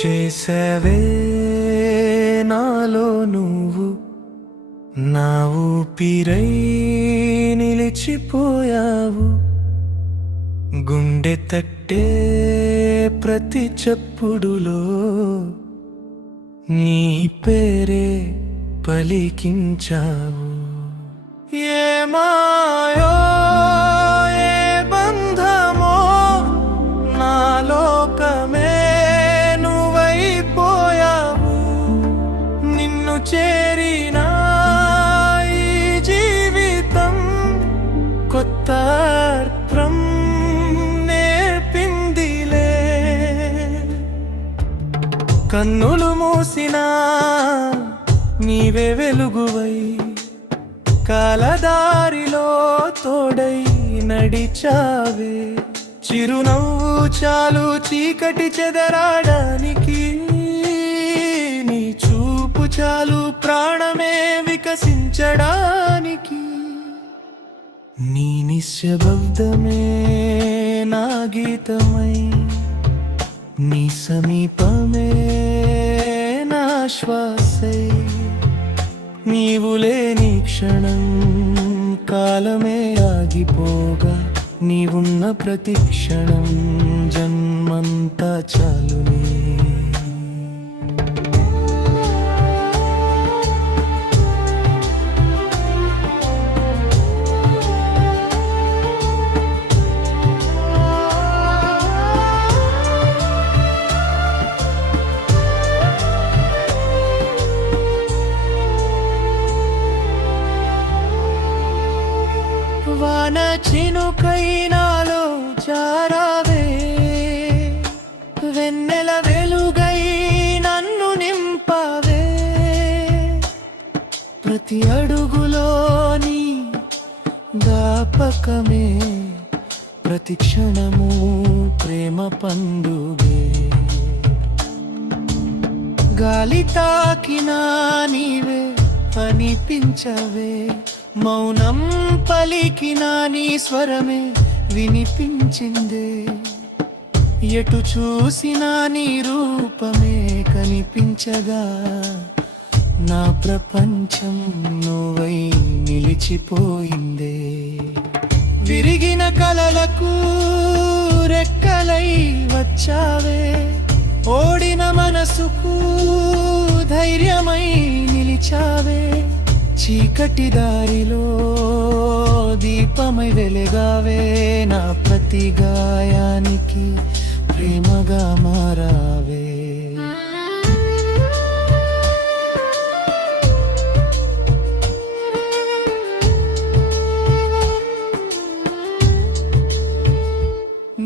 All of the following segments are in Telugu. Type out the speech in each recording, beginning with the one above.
చేసావే నాలో నువ్వు నా ఊపిరై నిలిచిపోయావు. గుండె తట్టే ప్రతి చప్పుడులో నీ పేరే పలికించావు. ఏ మాయో ఏ బంధమో నా లోకమే నువ్వైపోయావు. నిన్ను చేరిన ఈ జీవితం కొత్త అర్థం నేర్పిందిలే. కన్నులు మూసినా నీవే వెలుగువై కాలదారిలో తోడై నడిచావే. చిరునవ్వు చాలు చీకటి చెదరాడానికి, నీ చూపు చాలు ప్రాణమే వికసించడానికి. నీ నిశ్శబ్దమే నా గీతమై, నీ సమీపమే నా శ్వాసై. నీవు లేని క్షణం కాలమే ఆగిపోగా, నీవున్న ప్రతి క్షణం జన్మంతా చాలునే. వాన చినుకై నాలో జారావే, వెన్నెల వెలుగై నన్ను నింపావే. ప్రతి అడుగులోని జ్ఞాపకమే, ప్రతి క్షణము ప్రేమ పండుగే. గాలి తాకినా నీవే అనిపించవే, మౌనం పలికినా నీ స్వరమే వినిపించిందే. ఎటు చూసినా నీ రూపమే కనిపించగా, నా ప్రపంచం నువ్వై నిలిచిపోయిందే. విరిగిన కలలకు రెక్కలై వచ్చావే, ఓడిన మనసుకు ధైర్యమై నిలిచావే. చీకటి దారిలో దీపమై వెలిగావే, నా ప్రతి గాయానికి ప్రేమగా మారావే.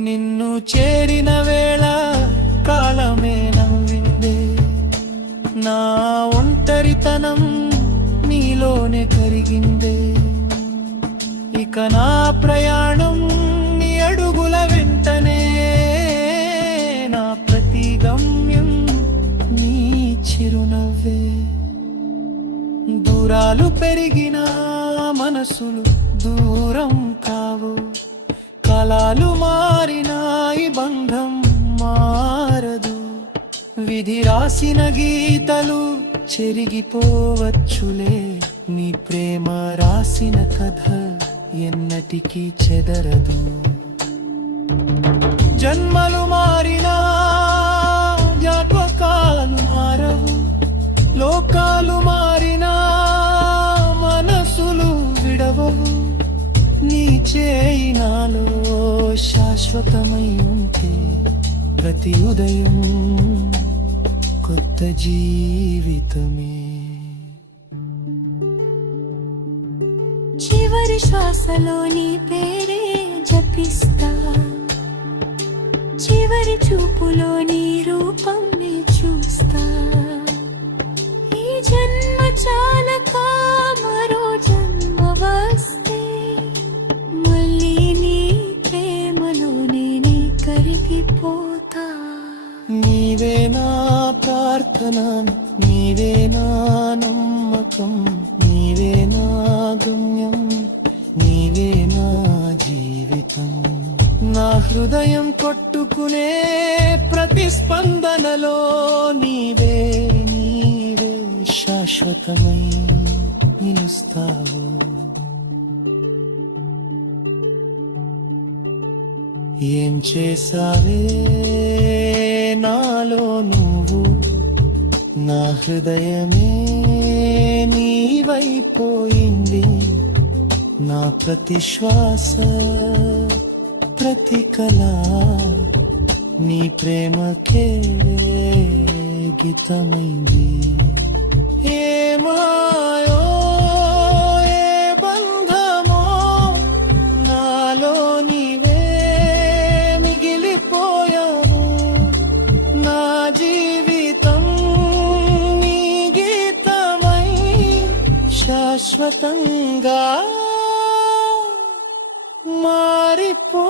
నిన్ను చేరిన వేళ కాలమే నవ్విందే, నా ఒంటరితనం నీలోనే కరిగిందే. ఇక నా ప్రయాణం నీ అడుగుల వెంటనే, నా ప్రతి గమ్యం నీ చిరునవ్వే. దూరాలు పెరిగిన మనసులు దూరం కావు, కాలాలు మారినా ఈ బంధం మారదు. విధి రాసిన గీతలు చెరిగిపోవచ్చులే, నీ ప్రేమ రాసిన కథ ఎన్నటికీ చెదరదు. జన్మలు మారినా జ్ఞాపకాలు మారవు, లోకాలు మారినా మనసులు విడవవు. నీ చేయి నాలో శాశ్వతమై ఉంటే, ప్రతి ఉదయం కొత్త జీవితమే. చివరి శ్వాసలో నీ పేరే జపిస్తా, చివరి చూపులో నీ రూపం నే చూస్తా. ఈ జన్మ చాలక మరో జన్మ వస్తే, మళ్ళీ నీ ప్రేమలోనే నీ కరిగిపోతా. నీవే నా ప్రార్థన, నీవే నా నమ్మకం, నీవే నా గమ్యం, నీవే నా జీవితం. నా హృదయం కొట్టుకునే ప్రతిస్పందనలో శాశ్వతమై నిలుస్తావు. ఏం చేసావే నాలో నువ్వు, నా హృదయమే నీవైపోయింది. నా ప్రతి శ్వాస ప్రతి కళ నీ ప్రేమకే గీతమైంది. ఏ మాయో ఏ బంధమో నాలో నీవే మిగిలిపోయావు. నా జీవితం నీ గీతమై శాశ్వతంగా మారిపో